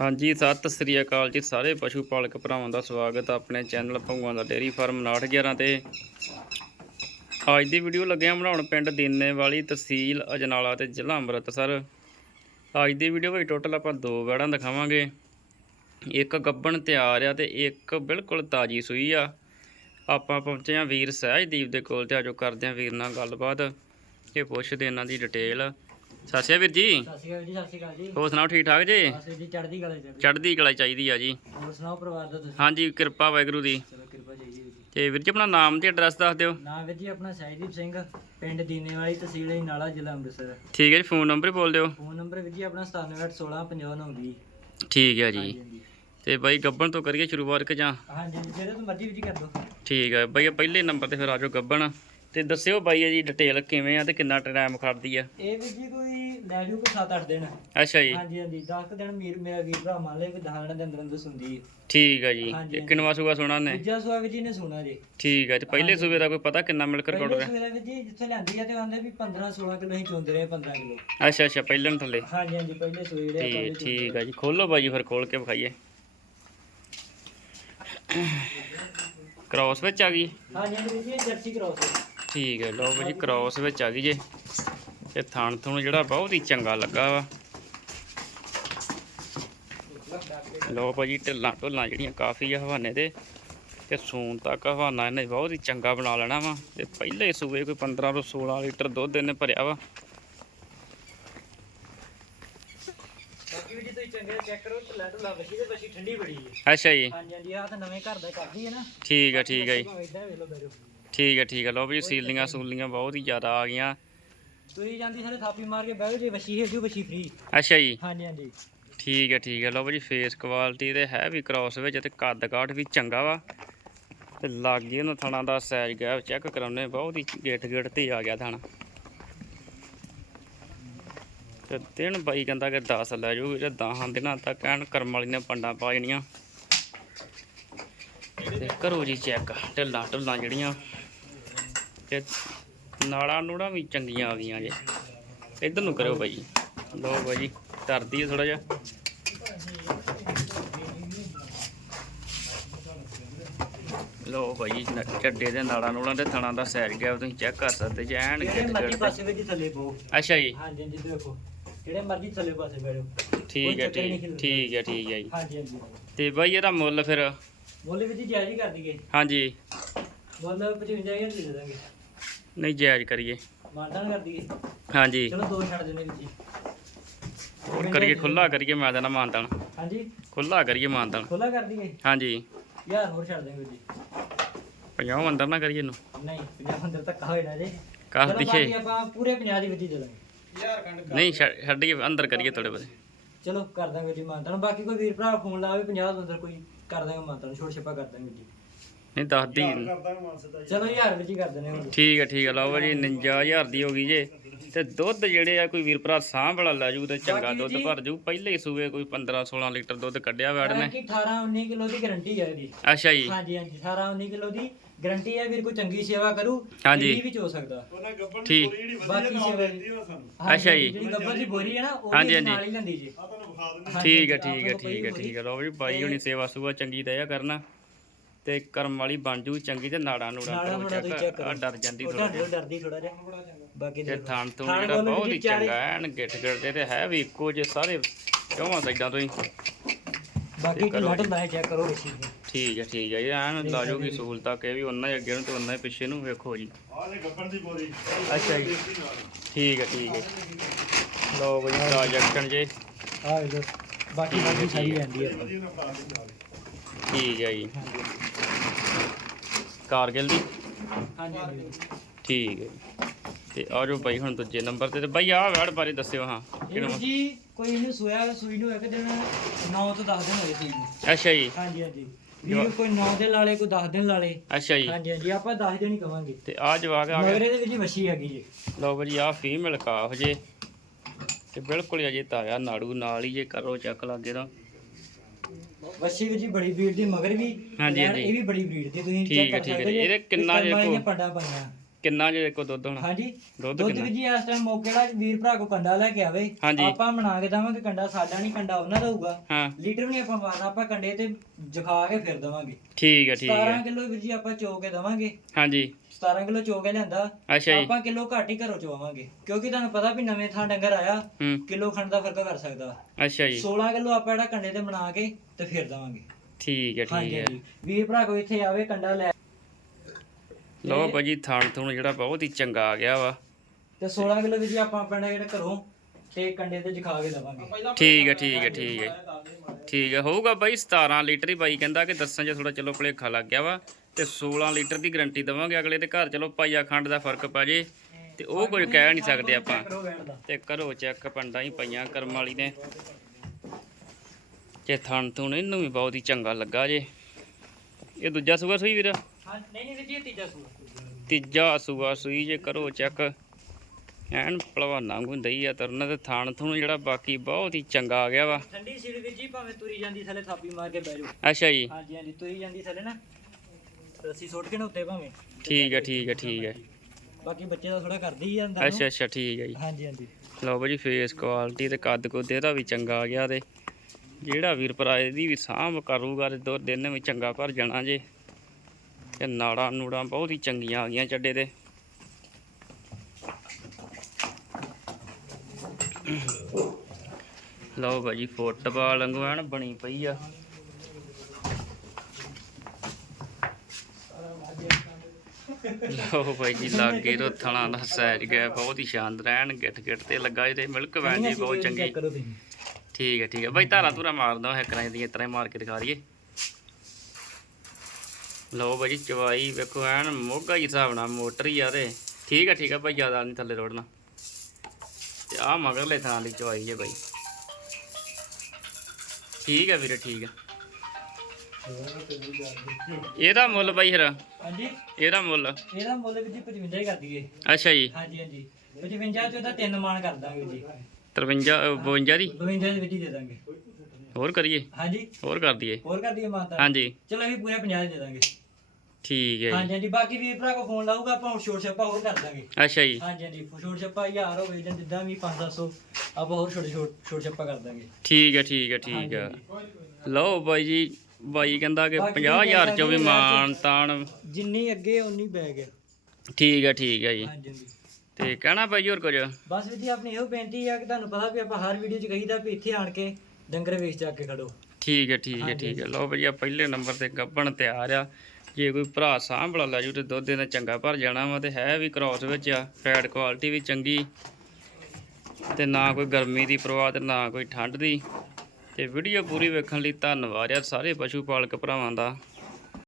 ਹਾਂਜੀ, ਸਤਿ ਸ੍ਰੀ ਅਕਾਲ ਜੀ ਸਾਰੇ ਪਸ਼ੂ ਪਾਲਕ ਭਰਾਵਾਂ ਦਾ ਸਵਾਗਤ ਆਪਣੇ ਚੈਨਲ ਭੰਗਵਾਂ ਦਾ ਡੇਅਰੀ ਫਾਰਮ 911 ਤੇ। ਅੱਜ ਦੀ ਵੀਡੀਓ ਲੱਗਿਆ ਬਣਾਉਣ ਪਿੰਡ ਦੀਨੇ ਵਾਲੀ ਤਹਿਸੀਲ ਅਜਨਾਲਾ ਤੇ ਜ਼ਿਲ੍ਹਾ ਅੰਮ੍ਰਿਤਸਰ। ਅੱਜ ਦੀ ਵੀਡੀਓ ਵਿੱਚ ਟੋਟਲ ਆਪਾਂ ਦੋ ਵੈੜਾਂ ਦਿਖਾਵਾਂਗੇ। ਇੱਕ ਗੱਬਣ ਤਿਆਰ ਆ ਤੇ ਇੱਕ ਬਿਲਕੁਲ ਤਾਜੀ ਸੂਈ ਆ। ਆਪਾਂ ਪਹੁੰਚੇ ਆ ਵੀਰ ਸਹਿਜਦੀਪ ਦੇ ਕੋਲ ਤੇ ਆਜੋ ਕਰਦੇ ਆ ਵੀਰ ਨਾਲ ਗੱਲਬਾਤ ਇਹ ਪੁੱਛਦੇ ਇਹਨਾਂ ਦੀ ਡਿਟੇਲ ਸਤਿ ਸ਼੍ਰੀ ਅਕਾਲ ਵੀਰ ਜੀ। ਸਤਿ ਸ਼੍ਰੀ ਅਕਾਲ ਜੀ ਸਤਿ ਸ਼੍ਰੀ ਅਕਾਲ ਜੀ। ਹੋਰ ਸੁਣਾਓ ਠੀਕ ਠਾਕ ਜੀ? ਬਸ ਜੀ ਚੜ੍ਹਦੀ ਕਲਾ ਚ ਚੜ੍ਹਦੀ ਕਲਾ ਚਾਹੀਦੀ ਆ ਜੀ। ਹੋਰ ਸੁਣਾਓ ਪਰਿਵਾਰ ਦਾ ਤੁਸੀਂ ਹਾਂਜੀ ਕਿਰਪਾ ਵਾਹਿਗੁਰੂ ਦੀ। ਚਲੋ ਕਿਰਪਾ ਚਾਹੀਦੀ ਵੀਰ ਜੀ। ਤੇ ਵੀਰ ਜੀ ਆਪਣਾ ਨਾਮ ਤੇ ਐਡਰੈਸ ਦੱਸ ਦਿਓ। ਨਾਮ ਵੀਰ ਜੀ ਆਪਣਾ ਸਹਿਜਦੀਪ ਸਿੰਘ ਪਿੰਡ ਦੀਨੇਵਾਲੀ ਤਹਿਸੀਲ ਨਾਲਾ ਜ਼ਿਲ੍ਹਾ ਅੰਮ੍ਰਿਤਸਰ। ਠੀਕ ਹੈ ਜੀ ਫੋਨ ਨੰਬਰ ਬੋਲ ਦਿਓ। ਫੋਨ ਨੰਬਰ ਵੀਰ ਜੀ ਆਪਣਾ 9781650920 ਠੀਕ ਹੈ ਜੀ। ਤੇ ਬਾਈ ਗੱਬਣ ਤੋਂ ਕਰੀਏ ਸ਼ੁਰੂਆਤ ਕਿ ਜਾਂ? ਹਾਂਜੀ ਜਿਹੜੇ ਤੋਂ ਮਰਜ਼ੀ ਵੀਰ ਜੀ ਕਰ ਦੋ ਠੀਕ ਹੈ ਬਾਈ ਪਹਿਲੇ ਨੰਬਰ ਤੇ ਫਿਰ ਆਜੋ ਗੱਬਣ। ਤੇ ਦੱਸਿਓ ਬਾਈ ਜੀ ਡਿਟੇਲ ਕਿਵੇਂ ਆ ਤੇ ਕਿੰਨਾ ਟਾਈਮ ਖੜਦੀ ਆ? ਇਹ ਵੀਰ ਜੀ ਕੋਈ ਲੈ ਜੂ ਕੋਈ 7-8 ਦਿਨ। ਅੱਛਾ ਜੀ। ਹਾਂਜੀ ਹਾਂਜੀ 10 ਦਿਨ ਮੀਰ ਮੇਰਾ ਵੀਰ ਭਰਾ ਮੰਨ ਲੈ ਵੀ ਦਹਾਣ ਦੇ ਅੰਦਰ ਅੰਦਰ ਸੁਣਦੀ ਹੈ ਠੀਕ ਹੈ ਜੀ। ਹਾਂਜੀ, ਇਹ ਕਿੰਨਵਾ ਸੂਆ ਸੁਣਾ ਨੇ ਦੂਜਾ ਸੁਆ ਵੀਰ ਜੀ ਨੇ ਸੁਣਾ ਜੀ। ਠੀਕ ਹੈ ਤੇ ਪਹਿਲੇ ਸੂਬੇ ਦਾ ਕੋਈ ਪਤਾ ਕਿੰਨਾ ਮਿਲਕ ਰਿਕਾਰਡ ਪਹਿਲੇ ਰਿਹਾ? ਸਵੇਰੇ ਵੀਰ ਜੀ ਜਿੱਥੇ ਲੈਂਦੀ ਆ ਤੇ ਆਂਦੇ ਵੀ 15-16 ਕਿਲੋ ਅਸੀਂ ਚੋਂਦੇ ਰਹੇ 15 ਕਿਲੋ। ਅੱਛਾ ਅੱਛਾ ਪਹਿਲੇ ਨੂੰ ਥੱਲੇ। ਹਾਂਜੀ ਹਾਂਜੀ ਪਹਿਲੇ ਸੂਏ ਜਿਹੜੇ ਆਪਾਂ ਠੀਕ ਠੀਕ ਹੈ ਜੀ। ਖੋਲੋ ਬਾਈ ਫਿਰ ਖੋਲ ਕੇ ਵਿਖਾਈਏ। ਕ੍ਰਾਸ ਵਿੱਚ ਆ ਗਈ। ਹਾਂਜੀ ਹਾਂਜੀ ਵੀਰ ਜੀ ਜਰਸੀ ਕ੍ਰੋਸ ਹੈ ਠੀਕ ਹੈ ਲਓ ਭਾਜੀ ਕ੍ਰਾਸ ਵਿੱਚ ਆ ਗਈ ਜੇ। ਤੇ ਥਣ ਥੁਣ ਜਿਹੜਾ ਬਹੁਤ ਹੀ ਚੰਗਾ ਲੱਗਾ ਵਾ। ਲਓ ਭਾਜੀ ਢਿੱਲਾਂ ਢੁੱਲਾਂ ਜਿਹੜੀਆਂ ਕਾਫੀ ਆ ਹਵਾਨੇ ਦੇ ਤੇ ਸੂਣ ਤੱਕ ਹਵਾਨਾ ਇਹਨੇ ਬਹੁਤ ਹੀ ਚੰਗਾ ਬਣਾ ਲੈਣਾ ਵਾ। ਤੇ ਪਹਿਲੇ ਸੂਏ ਕੋਈ 15 ਤੋਂ 16 ਲੀਟਰ ਦੁੱਧ ਇਹਨੇ ਭਰਿਆ ਵਾ। ਲੈ ਲਾ ਅੱਛਾ ਜੀ। ਹਾਂਜੀ ਆ ਠੀਕ ਹੈ ਠੀਕ ਹੈ ਜੀ। ਠੀਕ ਹੈ ਠੀਕ ਹੈ ਲਓ ਭਾਜੀ ਸੀਲੀਆਂ ਸੂਲੀਆਂ ਬਹੁਤ ਹੀ ਜ਼ਿਆਦਾ ਆ ਗਈਆਂ। ਤੁਸੀਂ ਜਾਂਦੀ ਸਾਰੇ ਥਾਪੀ ਮਾਰ ਕੇ ਬਹਿ ਜੇ ਵਸੀ ਹੈ ਜੀ ਵਸੀ ਫ੍ਰੀ ਅੱਛਾ ਜੀ। ਹਾਂਜੀ ਹਾਂਜੀ। ਠੀਕ ਹੈ ਠੀਕ ਹੈ। ਲਓ ਭਾਜੀ ਫੇਸ ਕੁਆਲਿਟੀ ਤੇ ਹੈ ਵੀ ਕ੍ਰਾਸ ਵਿੱਚ ਤੇ ਕੱਦ ਕਾਠ ਵੀ ਚੰਗਾ ਵਾ। ਤੇ ਲਾਗੇ ਉਹਨਾਂ ਥਣਾ ਦਾ ਸਾਈਜ਼ ਗੈਪ ਚੈੱਕ ਕਰਾਉਨੇ ਬਹੁਤ ਹੀ ਗੇਟ ਗੇਟ ਤੇ ਆ ਗਿਆ ਥਣ। ਤੇ ਦਿਨ ਬਾਈ ਕਹਿੰਦਾ ਕਿ 10 ਲੈ ਜਾਊ ਤੇ 10 ਦਿਨਾਂ ਤੱਕ ਐਨ ਕਰਮ ਵਾਲੀ ਨੇ ਪੰਡਾਂ ਪਾ ਜਾਣੀਆਂ। ਤੇ ਕਰੋ ਜੀ ਚੈੱਕ ਢਿੱਲਾਂ ਢੁੱਲਾਂ ਜਿਹੜੀਆਂ। ਤੇ ਨਾੜਾਂ ਨੂੜਾਂ ਵੀ ਚੰਗੀਆਂ ਆ ਗਈਆਂ ਜੇ। ਇਧਰ ਨੂੰ ਕਰਿਓ ਬਾਈ। ਲਓ ਬਾਈ ਧਰਦੀ ਹੈ ਥੋੜਾ ਜਿਹਾ। ਲਓ ਭਾਈ ਚੱਡੇ ਦੇ ਨਾਲਾਂ ਨੂਲਾਂ ਤੇ ਥਣਾ ਦਾ ਸੈਰ ਗਿਆ ਤੁਸੀਂ ਚੈੱਕ ਕਰ ਸਕਦੇ ਜੇ ਐਨ ਜਿਹੜੇ ਗਿੱਟ ਮਰਜ਼ੀ ਗਿੱਟ ਪਾਸੇ ਵਿੱਚ ਥੱਲੇ ਪੋ ਅੱਛਾ ਜੀ। ਹਾਂਜੀ ਹਾਂਜੀ ਦੇਖੋ। ਜਿਹੜੇ ਮਰਜ਼ੀ ਥੱਲੇ ਪਾਸੇ ਬੈਠੋ। ਠੀਕ ਹੈ ਠੀਕ ਹੈ ਠੀਕ ਹੈ ਜੀ। ਹਾਂਜੀ ਹਾਂਜੀ। ਤੇ ਬਾਈ ਇਹਦਾ ਮੁੱਲ ਫਿਰ? ਬੋਲੇ ਵਿੱਚ ਜਾਇਜ਼ ਕਰ ਦਈਏ। ਹਾਂਜੀ। ਮੁੱਲ 55000 ਦੇ ਦਾਂਗੇ। ਨਹੀਂ ਜਾਇਜ਼ ਕਰੀਏ। ਮਾਨਦਾਨ ਕਰ ਦਈਏ ਹਾਂਜੀ। ਚਲੋ ਦੋ ਛੱਡ ਦਿੰਦੇ ਜੀ। ਹੋਰ ਕਰੀਏ ਖੁੱਲਾ ਕਰੀਏ ਮੈਂ ਦੇਣਾ ਮਾਨਤਾਨ ਹਾਂਜੀ। ਖੁੱਲਾ ਕਰੀਏ ਮਾਨਤਾਨ ਖੋਲਾ ਕਰ ਦਈਏ। ਹਾਂਜੀ। ਯਾਰ ਹੋਰ ਛੱਡ ਦੇਂਗੇ ਜੀ। 50 ਅੰਦਰ ਨਾ ਕਰੀਏ ਇਹਨੂੰ। ਨਹੀਂ 50 ਅੰਦਰ ਧੱਕਾ ਹੋਇਆ ਨਾ ਜੀ ਦਈਏ। ਬਾਕੀ ਆਪਾਂ ਪੂਰੇ 50 ਦੀ ਵਿੱਧੀ ਦੇ ਦਾਂਗੇ। ਨਹੀਂ ਛੱਡ ਛੱਡੀਏ ਅੰਦਰ ਕਰੀਏ ਥੋੜੇ ਬਦੇ ਚਲੋ ਕਰ ਦਾਂਗੇ ਜੀ ਮਾਨਤਾਨ ਬਾਕੀ ਕੋਈ ਵੀਰ ਭਰਾ ਫੋਨ ਲਾਵੇ 50 ਤੋਂ ਅੰਦਰ ਕੋਈ ਕਰ ਦਾਂਗੇ ਮਾਨਤਾਨ ਛੋਟ ਛਪਾ ਕਰ ਦਾਂਗੇ ਜੀ। ਨਹੀਂ ਦੱਸਦੀ। ਚਲੋ ਯਾਰ ਵਿੱਚ ਹੀ ਕਰ ਦਿੰਦੇ ਠੀਕ ਹੈ ਠੀਕ ਹੈ ਲਓ ਜੀ 59000 ਦੀ ਹੋ ਗਈ ਜੇ। ਤੇ ਦੁੱਧ ਜਿਹੜੇ ਆ ਕੋਈ ਵੀਰ ਭਰਾ ਸਾਂਭ ਵਾਲਾ ਲੈ ਜੂ ਤੇ ਚੰਗਾ ਦੁੱਧ ਭਰ ਜੂ ਪਹਿਲੇ ਹੀ ਸੂਏ ਕੋਈ 15 16 ਲੀਟਰ ਦੁੱਧ ਕੱਢਿਆ ਵੈੜ ਨੇ ਕਿ 18 19 ਕਿਲੋ ਦੀ ਗਾਰੰਟੀ ਹੈ ਇਹਦੀ। ਅੱਛਾ ਜੀ। ਹਾਂਜੀ ਹਾਂਜੀ 18 19 ਕਿਲੋ ਦੀ ਗਾਰੰਟੀ ਹੈ ਵੀਰ ਕੋਈ ਚੰਗੀ ਸੇਵਾ ਕਰੂ ਹਾਂਜੀ। ਇਹ ਵੀ ਚ ਹੋ ਸਕਦਾ। ਠੀਕ। ਬਾਕੀ ਸੇਵਾ ਅੱਛਾ ਜੀ। ਜਿਹੜੀ ਗੱਬਰ ਦੀ ਬੋਰੀ ਹੈ ਨਾ ਉਹ। ਨਾਲ ਹੀ ਲੈਂਦੀ ਜੀ। ਠੀਕ ਹੈ। ਠੀਕ ਹੈ ਠੀਕ ਹੈ ਠੀਕ ਹੈ ਲਓ ਜੀ ਬਾਈ ਹੁਣੀ ਸੇਵਾ ਸੁਵਾ ਚੰਗੀ ਦਇਆ ਕਰਨਾ। ਤੇ ਕਰਮ ਵਾਲੀ ਬਣ ਜੂ ਚੰਗੀ ਤੇ ਨਾੜਾ ਨੂੜਾ ਨਾੜਾ ਨੂੜਾ ਤੁਸੀਂ ਚੈੱਕ ਕਰੋ। ਡਰ ਜਾਂਦੀ ਉਹ ਥੋੜਾ ਤੁਹਾਡੇ ਡਰਦੀ ਥੋੜਾ ਜਿਹਾ। ਬਾਕੀ ਤੇ ਦੇਖੋ। ਥਾਣ ਤੋਂ ਥਾਣ ਜਿਹੜਾ ਵੱਲੋਂ ਬਹੁਤ ਹੀ ਚਾਰੇ- ਚੰਗਾ ਐਨ ਗਿੱਟ ਗਿੱਟਦੇ ਤੇ ਹੈ ਵੀ ਇੱਕੋ ਜੇ ਸਾਰੇ ਚੌਵਾਂ ਸਾਈਡਾਂ ਤੋਂ ਹੀ। ਬਾਕੀ ਕਰੋ ਢਿੱਲਾ ਢਿੱਲਾ ਚੈੱਕ ਕਰੋ ਰਸੀ ਠੀਕ ਹੈ। ਠੀਕ ਹੈ ਜੀ ਐਨ ਲਾ ਜੂਗੀ ਸਹੂਲਤ ਕਿ ਵੀ ਉਹਨਾਂ ਹੀ ਅੱਗੇ ਨੂੰ ਤੇ ਉਹਨਾਂ ਹੀ ਪਿੱਛੇ ਨੂੰ ਵੇਖੋ ਜੀ। ਅੱਛਾ ਜੀ। ਠੀਕ ਹੈ ਠੀਕ ਹੈ। ਲੋ ਬਈ ਟ੍ਰਾਂਜੈਕਸ਼ਨ ਜੇ। ਆ ਲੋ ਬਾਕੀ ਬਾਕੀ ਸਹੀ ਜਾਂਦੀ ਹੈ। ਠੀਕ ਹੈ ਜੀ। ਕਾਰਗਿਲ ਦੀ? ਹਾਂਜੀ ਠੀਕ ਹੈ ਜੀ। ਤੇ ਆ ਜੋ ਬਾਈ ਹੁਣ ਦੂਜੇ ਨੰਬਰ ਤੇ। ਤੇ ਬਾਈ ਆਹ ਵੜ ਬਾਰੇ ਦੱਸਿਓ ਹਾਂ। ਜੀ ਕੋਈ ਇਹਨੂੰ ਸੋਇਆ ਸੂਈ ਨੂੰ ਇੱਕ ਦਿਨ 9 ਤੋਂ 10 ਦਿਨ ਹੋਏ ਸੂਈ ਨੂੰ ਅੱਛਾ ਜੀ। ਹਾਂਜੀ ਹਾਂਜੀ। ਵੀਰ ਕੋਈ 9 ਦਿਨ ਲਾਲੇ ਕੋਈ 10 ਦਿਨ ਲਾਲੇ ਅੱਛਾ ਜੀ। ਹਾਂਜੀ ਹਾਂਜੀ। ਆਪਾਂ 10 ਦਿਨ ਹੀ ਕਵਾਂਗੇ। ਤੇ ਆ ਜਵਾਕ ਆ ਗਿਆ ਮਗਰੇ ਦੇ ਵਿੱਚ ਹੀ ਵਸ਼ੀ ਹੈਗੀ ਜੀ। ਲਓ ਭਾਜੀ ਆ ਫੀਮੇਲ ਕਾਫ ਜੇ। ਤੇ ਬਿਲਕੁਲ ਹੀ ਅਜੇ ਤਾਇਆ ਨਾੜੂ ਨਾਲ ਹੀ ਜੇ ਕਰੋ ਚੱਕ ਲੱਗੇ ਤਾਂ। ਵਸ਼ੀ ਵਿੱਚ ਹੀ ਬੜੀ ਬਰੀਡ ਦੀ ਮਗਰ ਵੀ ਹਾਂਜੀ, ਹਾਂਜੀ। ਇਹ ਵੀ ਬੜੀ ਬਰੀਡ ਦੀ ਤੁਸੀਂ ਠੀਕ ਹੈ, check ਕਰ ਠੀਕ ਹੈ ਸਕਦੇ ਜੀ। ਜੇ ਇਹਦੇ ਕਿੰਨਾ ਜੇ ਕੋ- ਪਾਈਆਂ ਕਿੰਨਾ ਜੇ ਕੋ ਦੁੱਧ ਹੋਣਾ? ਹਾਂਜੀ। ਦੁੱਧ ਦੁੱਧ ਕਿੰਨਾ? ਵੀ ਜੀ ਇਸ ਟਾਈਮ ਮੌਕੇ ਦਾ ਵੀਰ ਭਰਾ ਕੋ ਕੰਡਾ ਲੈ ਕੇ ਆਵੇ। ਹਾਂਜੀ। ਆਪਾਂ ਬਣਾ ਕੇ ਦਵਾਂਗੇ ਕੰਡਾ ਸਾਡਾ ਨਹੀਂ ਕੰਡਾ ਉਹਨਾਂ ਦਾ ਹੋਊਗਾ। ਹਾਂ। ਲੀਟਰ ਨਹੀਂ ਆਪਾਂ ਮਾਰਨਾ ਆਪਾਂ ਕੰਡੇ ਤੇ ਜਖਾ ਕੇ ਫਿਰ ਦਵਾਂਗੇ। ਠੀਕ ਹੈ ਠੀਕ 17 ਹੈ ਕਿਲੋ ਵੀਰ ਜੀ ਆਪਾਂ ਚੋ ਕੇ ਦਵਾਂਗੇ। ਹਾਂਜੀ। 17 ਕਿਲੋ ਚੋ ਕੇ ਲਿਆਂਦਾ। ਅੱਛਾ ਜੀ। ਆਪਾਂ ਕਿਲੋ ਘੱਟ ਹੀ ਘਰੋਂ ਚਵਾਵਾਂਗੇ ਕਿਉਂਕਿ ਤੁਹਾਨੂੰ ਪਤਾ ਵੀ ਨਵੇਂ ਥਾਂ ਡੰਗਰ ਆਇਆ ਹੂੰ। ਕਿਲੋ ਖੰਡ ਦਾ ਫ਼ਰਕ ਕਰ ਸਕਦਾ। ਅੱਛਾ ਜੀ। 16 ਕਿਲੋ ਆਪਾਂ ਜਿਹੜਾ ਕੰਡੇ ਤੇ ਬਣਾ ਕੇ ਤੇ ਫਿਰ ਦਵਾਂਗੇ। ਠੀਕ ਹੈ ਠੀਕ ਹਾਂਜੀ ਹੈ ਹਾਂਜੀ। ਵੀਰ ਭਰਾ ਕੋ ਇੱਥੇ ਆਵੇ ਕੰਡਾ ਲੈ ਲਓ ਭਾਜੀ ਥਣ ਥੁਣ ਜਿਹੜਾ ਬਹੁਤ ਹੀ ਚੰਗਾ ਆ ਗਿਆ ਵਾ। ਤੇ 16 ਕਿਲੋ ਵੀਰ ਜੀ ਆਪਾਂ ਆਪਣਾ ਜਿਹੜਾ ਘਰੋਂ ਤੇ ਕੰਡੇ ਤੇ ਜਖਾ ਕੇ ਦਵਾਂਗੇ। ਠੀਕ ਹੈ ਠੀਕ ਹੈ ਠੀਕ ਹੈ ਠੀਕ ਹੈ ਹੋਊਗਾ ਬਾਈ 17 ਲੀਟਰ ਹੀ ਬਾਈ ਕਹਿੰਦਾ ਕਿ ਦੱਸਾਂ ਜੇ ਥੋੜਾ ਚਲੋ ਭੁਲੇਖਾ ਲੱਗ ਗਿਆ ਵਾ। ਤੇ 16 ਲੀਟਰ ਦੀ ਗਾਰੰਟੀ ਦਵਾਂਗੇ ਅਗਲੇ ਦੇ ਘਰ। ਚਲੋ ਪਾਈਆ ਖੰਡ ਦਾ ਫ਼ਰਕ ਪੈ ਜੇ ਤੇ ਉਹ ਕੁਝ ਕਹਿ ਨਹੀਂ ਸਕਦੇ ਆਪਾਂ। ਤੇ ਕਰੋ ਚੈੱਕ ਪੰਡਾਂ ਹੀ ਪਈਆਂ ਕਰਮ ਵਾਲੀ ਨੇ। ਜੇ ਥਣ ਥੁਣ ਇਹਨੂੰ ਵੀ ਬਹੁਤ ਹੀ ਚੰਗਾ ਲੱਗਾ ਜੇ। ਇਹ ਦੂਜਾ ਸੂਆ ਸੂਈ ਵੀਰ? ਨਹੀਂ ਨਹੀਂ ਵੀਰ ਜੀ ਇਹ ਤੀਜਾ ਸੂਆ। ਤੀਜਾ ਸੂਆ ਸੂਈ ਜੇ ਕਰੋ ਚੈੱਕ। ਐਨ ਭਲਵਾਨਾਂ ਹੁੰਦਾ ਹੀ ਆ ਤਰਨਾ ਤੇ ਥਣ ਥੁਣ ਜਿਹੜਾ ਬਾਕੀ ਬਹੁਤ ਹੀ ਚੰਗਾ ਆ ਗਿਆ ਵਾ। ਠੰਡੀ ਸੀੜ ਵੀਰ ਜੀ ਭਾਵੇਂ ਤੁਰੀ ਜਾਂਦੀ ਥੱਲੇ ਥਾਪੀ ਮਾਰ ਕੇ ਬਹਿ ਜਾਓ। ਅੱਛਾ ਜੀ। ਹਾਂਜੀ ਹਾਂਜੀ ਤੁਰੀ ਜਾਂਦੀ ਥੱਲੇ ਨਾ। ਰੱਸੀ ਸੁੱਟ ਕੇ ਨਾ ਉੱਤੇ ਭਾਵੇਂ। ਠੀਕ ਹੈ ਠੀਕ ਹੈ ਠੀਕ ਹੈ ਬਾਕੀ ਬੱਚੇ ਦਾ ਥੋੜਾ ਕਰਦੀ ਜਾਂਦਾ ਅੱਛਾ ਅੱਛਾ ਠੀਕ ਹੈ ਜੀ। ਹਾਂਜੀ ਹਾਂਜੀ। ਲਓ ਭਾਜੀ ਫੇਸ ਕੁਆਲਿਟੀ ਤੇ ਕੱਦ ਕੁੱਦ ਇਹਦਾ ਵੀ ਚੰਗਾ ਆ ਗਿਆ ਤੇ ਜਿਹੜਾ ਵੀਰ ਭਰਾ ਇਹਦੀ ਵੀ ਸਾਂਭ ਕਰੂਗਾ ਤੇ ਦੋ ਦਿਨ ਵੀ ਚੰਗਾ ਭਰ ਜਾਣਾ ਜੇ। ਤੇ ਨਾੜਾਂ ਨੂੜਾਂ ਬਹੁਤ ਹੀ ਚੰਗੀਆਂ ਆ ਗਈਆਂ ਚੱਡੇ ਤੇ। ਲਓ ਭਾਜੀ ਫੁੱਟਬਾਲ ਵਾਂਗੂ ਐਨ ਬਣੀ ਪਈ ਆ। ਲਓ ਭਾਈ ਜੀ ਲਾਗੇ ਤੋਂ ਥਣਾ ਦਾ ਸੈਜ ਗਿਆ ਬਹੁਤ ਹੀ ਸ਼ਾਨਦਾਰ ਐਨ ਗਿੱਟ ਗਿੱਟ ਤੇ ਲੱਗਾ ਇਹਦੇ ਮਿਲਕ ਵੈਨ ਜੀ ਬਹੁਤ ਚੰਗੀ। ਠੀਕ ਹੈ ਠੀਕ ਹੈ ਬਾਈ ਧਾਰਾ ਧੂਰਾ ਮਾਰ ਦੋ ਹੈਕਰਾਂ ਦੀਆਂ ਤਰ੍ਹਾਂ ਮਾਰ ਕੇ ਦਿਖਾ ਦਈਏ। ਲਓ ਭਾਜੀ ਚਵਾਈ ਵੇਖੋ ਐਨ ਮੋਗਾ ਹੀ ਹਿਸਾਬ ਨਾਲ ਮੋਟਰ ਹੀ ਆ ਤੇ। ਠੀਕ ਹੈ ਠੀਕ ਹੈ ਭਾਈ ਜ਼ਿਆਦਾ ਨਹੀਂ ਥੱਲੇ ਰੋੜਨਾ। ਤੇ ਆ ਮਗਰਲੇ ਥਾਂ ਦੀ ਚਵਾਈ ਜੇ ਬਾਈ। ਠੀਕ ਹੈ ਵੀਰੇ ਠੀਕ ਹੈ ਇਹਦਾ ਮੁੱਲ ਬਾਈ ਫਿਰ? ਹਾਂਜੀ। ਇਹਦਾ ਮੁੱਲ? ਇਹਦਾ ਮੁੱਲ ਵੀਰ ਜੀ 55 ਹੀ ਕਰ ਦਈਏ। ਅੱਛਾ ਜੀ। ਹਾਂਜੀ ਹਾਂਜੀ। 55 ਚ ਉਹਦਾ ਤਿੰਨ ਮਾਨ ਕਰ ਦਾਂਗੇ ਜੀ। 53 52 ਦੀ? 52 ਦੇ ਵਿੱਚ ਹੀ ਦੇ ਦਾਂਗੇ। ਹੋਰ ਕਰੀਏ? ਹਾਂਜੀ। ਹੋਰ ਕਰ ਦਈਏ। ਹੋਰ ਕਰ ਦਈਏ ਮਾਤਾ ਹਾਂਜੀ। ਚਲੋ ਇਹ ਵੀ ਪੂਰੇ 50 ਦੇ ਦਾਂਗੇ। ਠੀਕ ਹੈ ਜੀ। ਹਾਂਜੀ ਹਾਂਜੀ ਬਾਕੀ ਵੀਰ ਭਰਾ ਕੋ ਫੋਨ ਲਾਊਗਾ ਆਪਾਂ ਹੁਣ ਛੋਟ ਛੱਪਾ ਹੋਰ ਕਰ ਦਾਂਗੇ। ਅੱਛਾ ਜੀ। ਹਾਂਜੀ ਹਾਂਜੀ ਛੋਟ ਛੱਪਾ ਹਜ਼ਾਰ ਹੋਵੇ ਜਾਂ ਜਿੱਦਾਂ ਵੀ 500 ਆਪਾਂ ਹੋਰ ਛੋਟੇ ਛੋਟ ਛੋਟ ਛੱਪਾ ਕਰ ਦਾਂਗੇ। ਠੀਕ ਹੈ ਠੀਕ ਹੈ ਠੀਕ ਹੈ। ਲਓ ਬਾਈ ਜੀ ਬਾਈ ਕਹਿੰਦਾ ਕਿ ਬਾਕੀ 50000 ਚੋਂ ਵੀ ਜੀ, ਮਾਨ ਤਾਨ ਜਿੰਨੀ ਅੱਗੇ ਉਨੀ ਬੈਗ ਹੈ। ਠੀਕ ਹੈ ਠੀਕ ਹੈ ਜੀ। ਹਾਂਜੀ ਹਾਂਜੀ। ਤੇ ਕਹਿਣਾ ਭਾਈ ਹੋਰ ਕੁਝ? ਬਸ ਵੀਰ ਜੀ ਆਪਣੀ ਇਹੋ ਬੇਨਤੀ ਆ ਕਿ ਤੁਹਾਨੂੰ ਪਤਾ ਵੀ ਆਪਾਂ ਹਰ ਵੀਡੀਓ 'ਚ ਕਹੀਦਾ ਵੀ ਇੱਥੇ ਆਣ ਕੇ ਡੰਗਰ ਵੇਚ ਚੱਕ ਕੇ ਖੜੋ। ਠੀਕ ਹੈ ਠੀਕ ਹੈ ਠੀਕ ਹੈ। ਲਓ ਭਈਆ ਪਹਿਲੇ ਨੰਬਰ ਤੇ ਗੱਬਣ ਤਿਆਰ ਆ। ਜੇ ਕੋਈ ਭਰਾ ਸਾਂਭਲਾ ਲੈ ਜੂ ਤੇ ਦੁੱਧ ਇਹਦਾ ਚੰਗਾ ਭਰ ਜਾਣਾ ਵਾ ਤੇ ਹੈ ਵੀ ਕ੍ਰਾਸ ਵਿੱਚ ਆ ਫੈਟ ਕੁਆਲਿਟੀ ਵੀ ਚੰਗੀ। ਤੇ ਨਾ ਕੋਈ ਗਰਮੀ ਦੀ ਪ੍ਰਵਾਹ ਤੇ ਨਾ ਕੋਈ ਠੰਡ ਦੀ। ਤੇ ਵੀਡੀਓ ਪੂਰੀ ਵੇਖਣ ਲਈ ਧੰਨਵਾਦ ਆ ਸਾਰੇ ਪਸ਼ੂ ਪਾਲਕ ਭਰਾਵਾਂ ਦਾ।